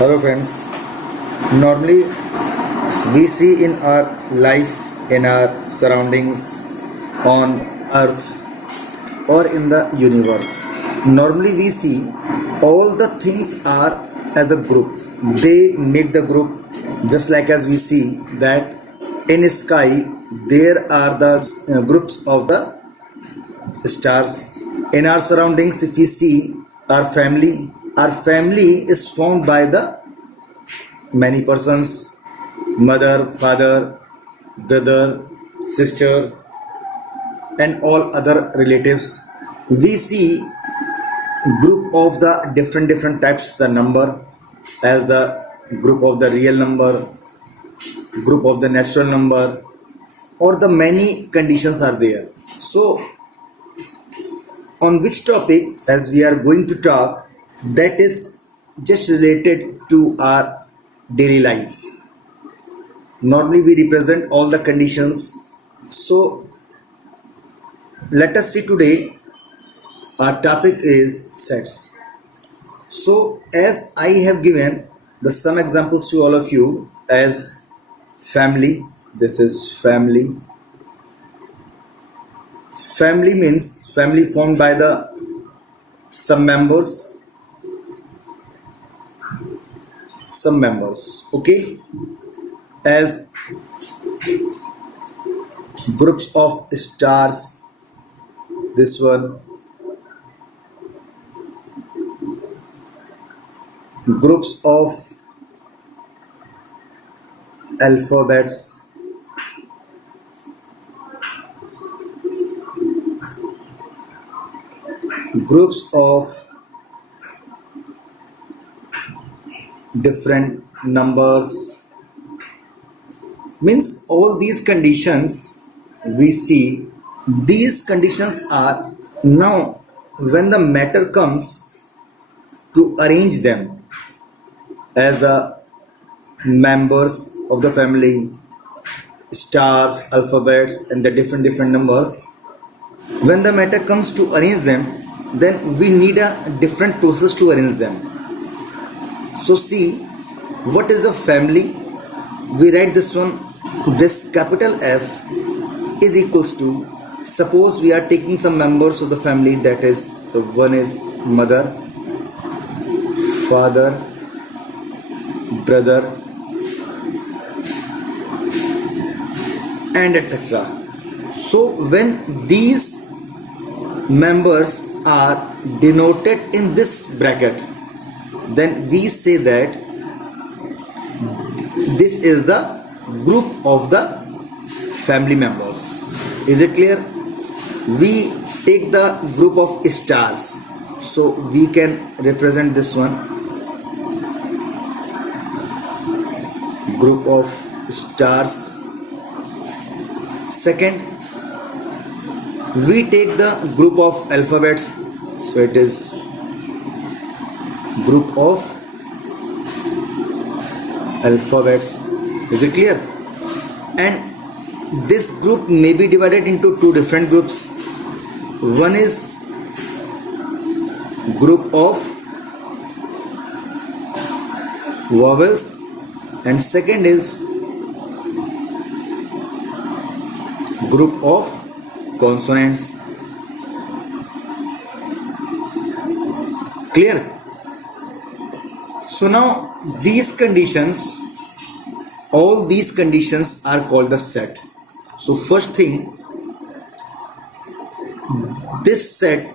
Hello friends. Normally we see in our life, in our surroundings, on earth or in the universe. Normally we see all the things are as a group. They make the group, just like as we see that in sky there are the groups of the stars. In our surroundings, if we see our family is formed by the many persons: mother, father, brother, sister, and all other relatives. We see group of the different types, the number as the group of the real number, group of the natural number, or the many conditions are there. So on which topic as we are going to talk, that is just related to our daily life. Normally we represent all the conditions. So let us see today, our topic is sets. So as I have given the some examples to all of you, as family, this is family. Family means family formed by the some members, okay, as groups of stars, this one, groups of alphabets, groups of different numbers. Means all these conditions we see, these conditions are now when the matter comes to arrange them as a members of the family, stars, alphabets, and the different numbers. When the matter comes to arrange them, then we need a different process to arrange them. So see, what is the family? We write this one, this capital F is equals to, suppose we are taking some members of the family, that is, one is mother, father, brother, and etc. So when these members are denoted in this bracket, then we say that this is the group of the family members. Is it clear? We take the group of stars, so we can represent this one, group of stars. Second, we take the group of alphabets, so it is group of alphabets. Is it clear? And this group may be divided into two different groups. One is group of vowels and second is group of consonants. Clear? So now these conditions, all these conditions are called the set. So first thing, this set,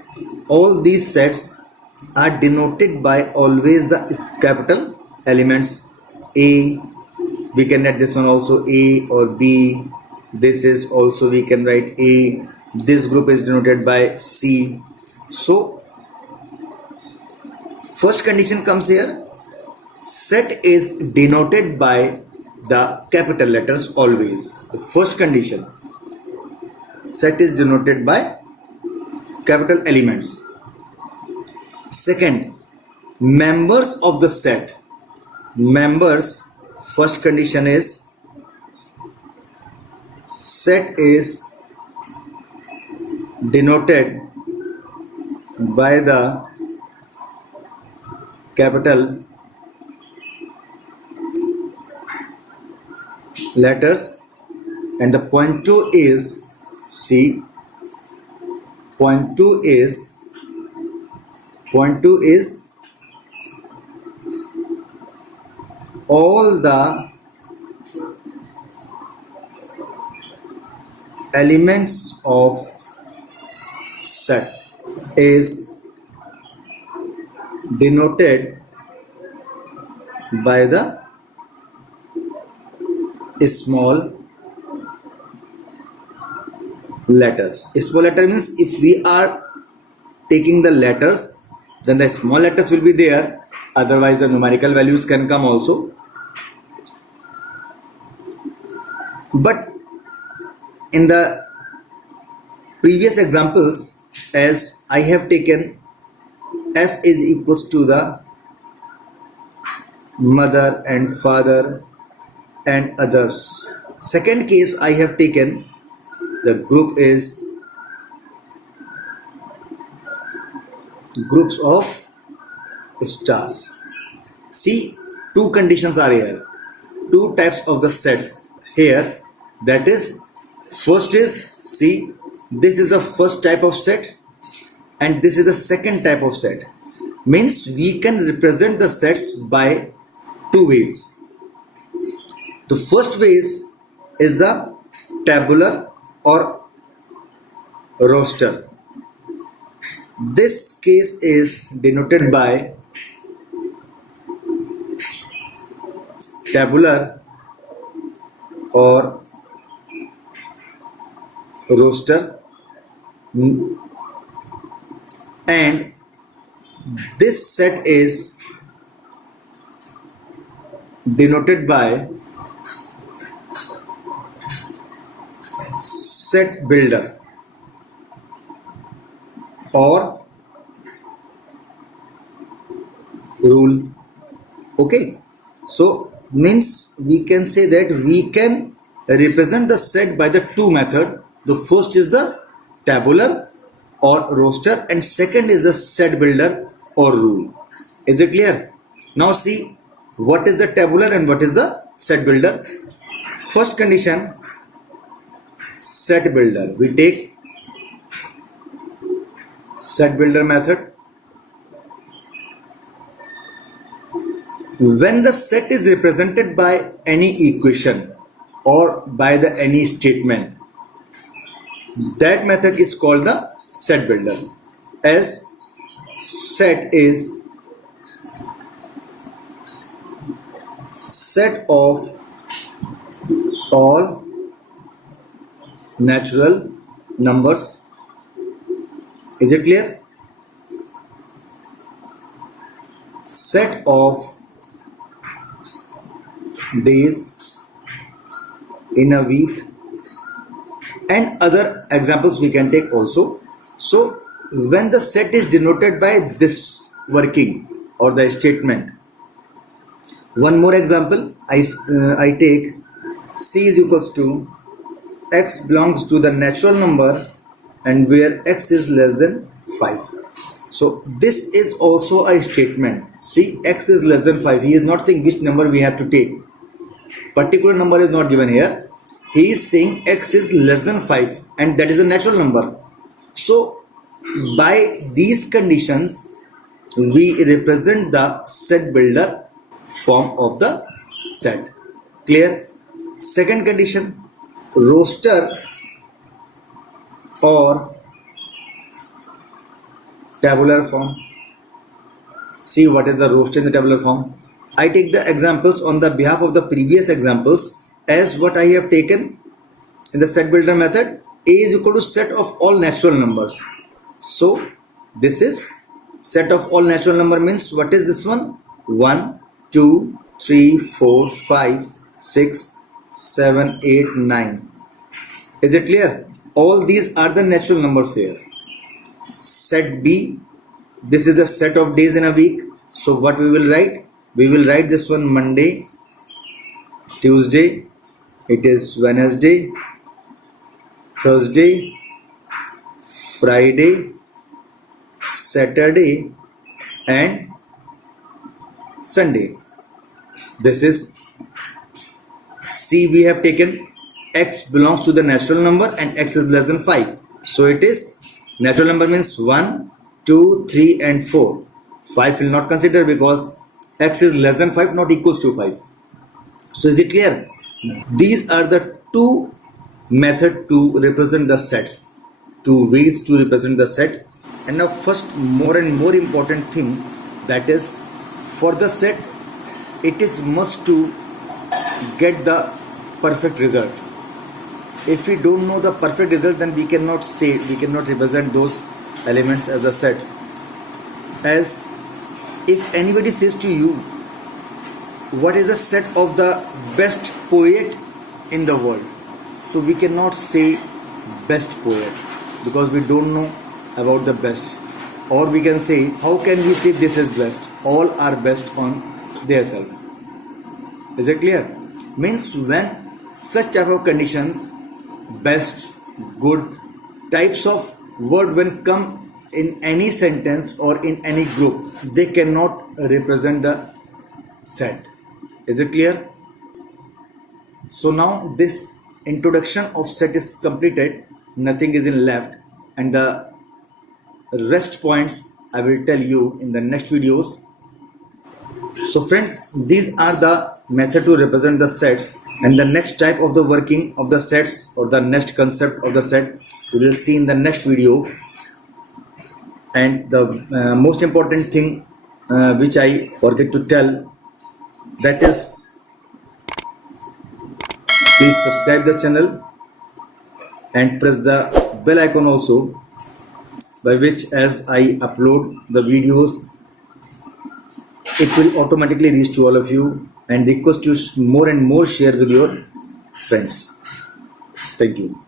all these sets are denoted by always the capital elements. A, we can write this one also A or B. This is also we can write A. This group is denoted by C. So first condition comes here. Set is denoted by the capital letters always. The first condition, set is denoted by capital elements. Second, members of the set. Members, first condition is set is denoted by the capital letters, and the point 2 is, see, point 2 is all the elements of set is denoted by the small letters. Small letter means if we are taking the letters, then the small letters will be there, otherwise the numerical values can come also. But in the previous examples, as I have taken F is equals to the mother and father and others. Second case I have taken, the group is groups of stars. See, two conditions are here, two types of the sets here. That is, first is, see, this is the first type of set and this is the second type of set. Means we can represent the sets by two ways. The first way is the tabular or roster. This case is denoted by tabular or roster, and this set is denoted by set builder or rule. Okay, so means we can say that we can represent the set by the two method. The first is the tabular or roster and second is the set builder or rule. Is it clear? Now see what is the tabular and what is the set builder. First condition, set builder. We take set builder method. When the set is represented by any equation or by the any statement, that method is called the set builder. As set is set of all natural numbers. Is it clear? Set of days in a week, and other examples we can take also. So when the set is denoted by this working or the statement, one more example I take, C is equals to x belongs to the natural number and where x is less than 5. So this is also a statement. See, x is less than 5. He is not saying which number we have to take. Particular number is not given here. He is saying x is less than 5 and that is a natural number. So by these conditions we represent the set builder form of the set. Clear? Second condition, roster or tabular form. See what is the roster in the tabular form. I take the examples on the behalf of the previous examples as what I have taken in the set builder method. A is equal to set of all natural numbers. So this is set of all natural number means what is this one? 1, 2, 3, 4, 5, 6, 7, 8, 9. Is it clear? All these are the natural numbers here. Set B, this is the set of days in a week. So what we will write? We will write this one Monday, Tuesday, it is Wednesday, Thursday, Friday, Saturday and Sunday. This is C we have taken x belongs to the natural number and x is less than 5. So it is natural number means 1, 2, 3 and 4. 5 will not consider because x is less than 5, not equals to 5. So is it clear? These are the two methods to represent the sets, two ways to represent the set. And now first more and more important thing, that is for the set it is must to get the perfect result. If we don't know the perfect result, then we cannot represent those elements as a set. As if anybody says to you, what is the set of the best poet in the world? So we cannot say best poet because we don't know about the best. Or we can say, how can we say this is best? All are best on their self. Is it clear? Means when such type of conditions, best, good, types of word when come in any sentence or in any group, they cannot represent the set. Is it clear? So now this introduction of set is completed, nothing is in left, and the rest points I will tell you in the next videos. So friends, these are the method to represent the sets, and the next type of the working of the sets or the next concept of the set we will see in the next video. And the most important thing which I forget to tell, that is, please subscribe the channel and press the bell icon also, by which as I upload the videos it will automatically reach to all of you, and request you more and more share with your friends. Thank you.